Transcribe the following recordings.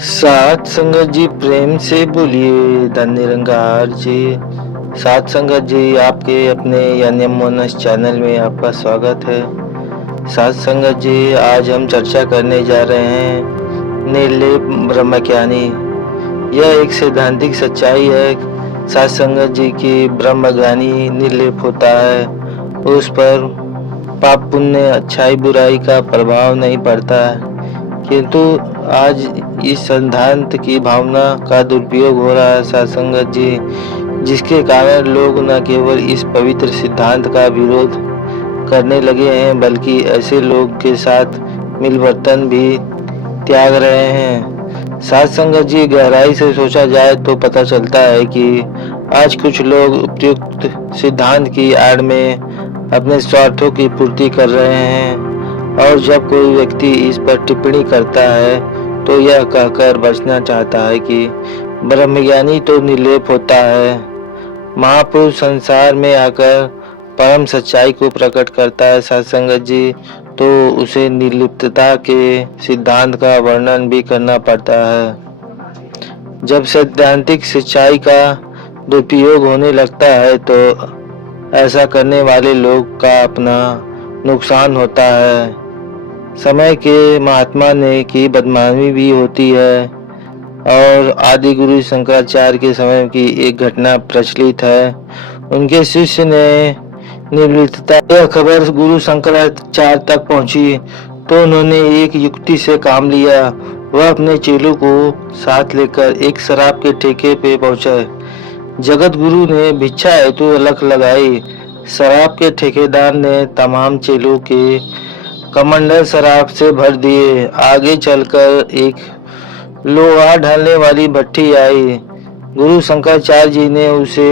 सात संगत जी प्रेम से बोलिए धन निरंकार जी। सात संगत जी आपके अपने यानी मोनस चैनल में आपका स्वागत है। सात संगत जी आज हम चर्चा करने जा रहे हैं निर्लेप ब्रह्मज्ञानी। यह एक सैद्धांतिक सच्चाई है सात संगत जी की ब्रह्मज्ञानी निर्लेप होता है। उस पर पाप पुण्य अच्छाई बुराई का प्रभाव नहीं पड़ता है, किंतु आज इस सिद्धांत की भावना का दुरुपयोग हो रहा है सात संगत जी, जिसके कारण लोग न केवल इस पवित्र सिद्धांत का विरोध करने लगे हैं बल्कि ऐसे लोग के साथ मिलवर्तन भी त्याग रहे हैं। सात संगत जी गहराई से सोचा जाए तो पता चलता है कि आज कुछ लोग उपयुक्त सिद्धांत की आड़ में अपने स्वार्थों की पूर्ति कर रहे हैं, और जब कोई व्यक्ति इस पर टिप्पणी करता है तो यह कहकर बचना चाहता है कि ब्रह्मज्ञानी तो निर्लेप होता है। महापुरुष संसार में आकर परम सच्चाई को प्रकट करता है सात संगत जी, तो उसे निर्लिप्तता के सिद्धांत का वर्णन भी करना पड़ता है। जब सैद्धांतिक सच्चाई का दुरुपयोग होने लगता है तो ऐसा करने वाले लोग का अपना नुकसान होता है। समय के महात्मा ने की बदनामी भी होती है, और आदि गुरु शंकराचार्य के समय की एक घटना प्रचलित है। उनके शिष्य ने निर्लिप्तता यह खबर गुरु शंकराचार्य तक पहुंची तो उन्होंने एक युक्ति से काम लिया। वह अपने चेलों को साथ लेकर एक शराब के ठेके पे पहुंचे। जगत गुरु ने भिक्षा हेतु अलख लगाई। शराब के ठेकेदार ने तमाम चेलों के कमंडल शराब से भर दिए। आगे चलकर एक लोहा ढालने वाली भट्टी आई। गुरु शंकराचार्य जी ने उसे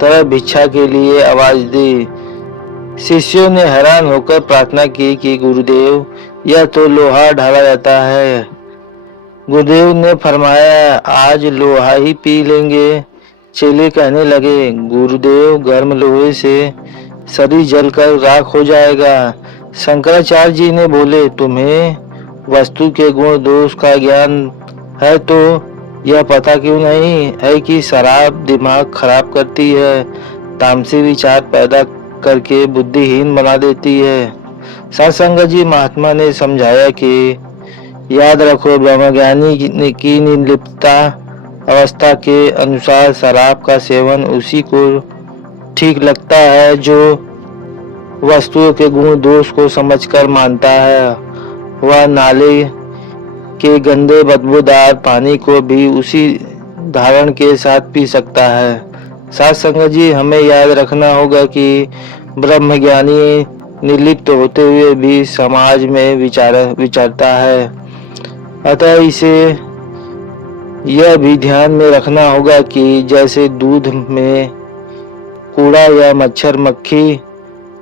तरह भिक्षा के लिए आवाज दी। शिष्यों ने हैरान होकर प्रार्थना की कि गुरुदेव, यह तो लोहा ढाला जाता है। गुरुदेव ने फरमाया, आज लोहा ही पी लेंगे। चेले कहने लगे, गुरुदेव, गर्म लोहे से शरीर जलकर राख हो जाएगा। शंकराचार्य जी ने बोले, तुम्हें वस्तु के गुण दोष का ज्ञान है तो यह पता क्यों नहीं है कि शराब दिमाग खराब करती है, तामसी विचार पैदा करके बुद्धिहीन बना देती है। सात संगत जी महात्मा ने समझाया कि याद रखो, ब्रह्मज्ञानी की निर्लिप्तता अवस्था के अनुसार शराब का सेवन उसी को ठीक लगता है जो वस्तुओं के गुण दोष को समझकर मानता है। वह नाले के गंदे बदबूदार पानी को भी उसी धारण के साथ पी सकता है। सात संगत जी, हमें याद रखना होगा कि ब्रह्मज्ञानी निर्लिप्त होते हुए भी समाज में विचरता है। अतः इसे यह भी ध्यान में रखना होगा कि जैसे दूध में कूड़ा या मच्छर मक्खी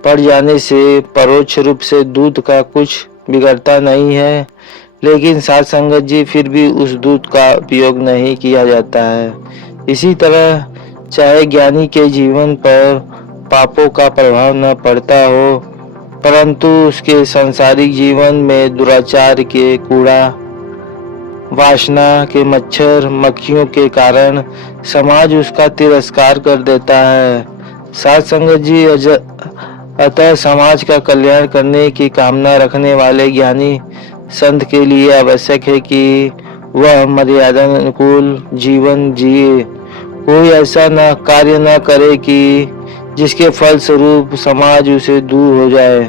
पड़ जाने से परोक्ष रूप से दूध का कुछ बिगड़ता नहीं है, लेकिन सात संगत जी फिर भी उस दूध का उपयोग नहीं किया जाता है। इसी तरह चाहे ज्ञानी के जीवन पर पापों का प्रभाव न पड़ता हो, परंतु उसके सांसारिक जीवन में दुराचार के कूड़ा वासना के मच्छर मक्खियों के कारण समाज उसका तिरस्कार कर देता है। सात संगत जी, अतः समाज का कल्याण करने की कामना रखने वाले ज्ञानी संत के लिए आवश्यक है कि वह मर्यादा अनुकूल जीवन जिए। कोई ऐसा न कार्य न करे कि जिसके फल स्वरूप समाज उसे दूर हो जाए।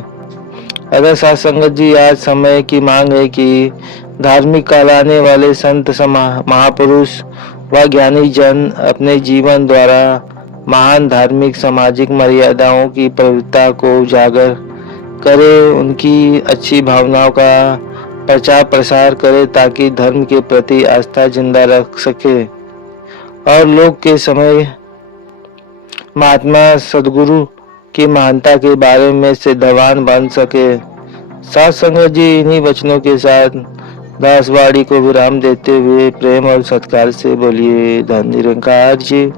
अगर सात संगत जी, आज समय की मांग है कि धार्मिक कहलाने वाले संत महापुरुष व ज्ञानी जन अपने जीवन द्वारा महान धार्मिक सामाजिक मर्यादाओं की पवित्रता को उजागर करे, उनकी अच्छी भावनाओं का प्रचार प्रसार करे ताकि धर्म के प्रति आस्था जिंदा रख सके और लोग के समय महात्मा सदगुरु की महानता के बारे में सिद्धवान बन सके। सात संगत जी, इन्हीं वचनों के साथ दासवाड़ी को विराम देते हुए प्रेम और सत्कार से बोलिए धन निरंकार जी।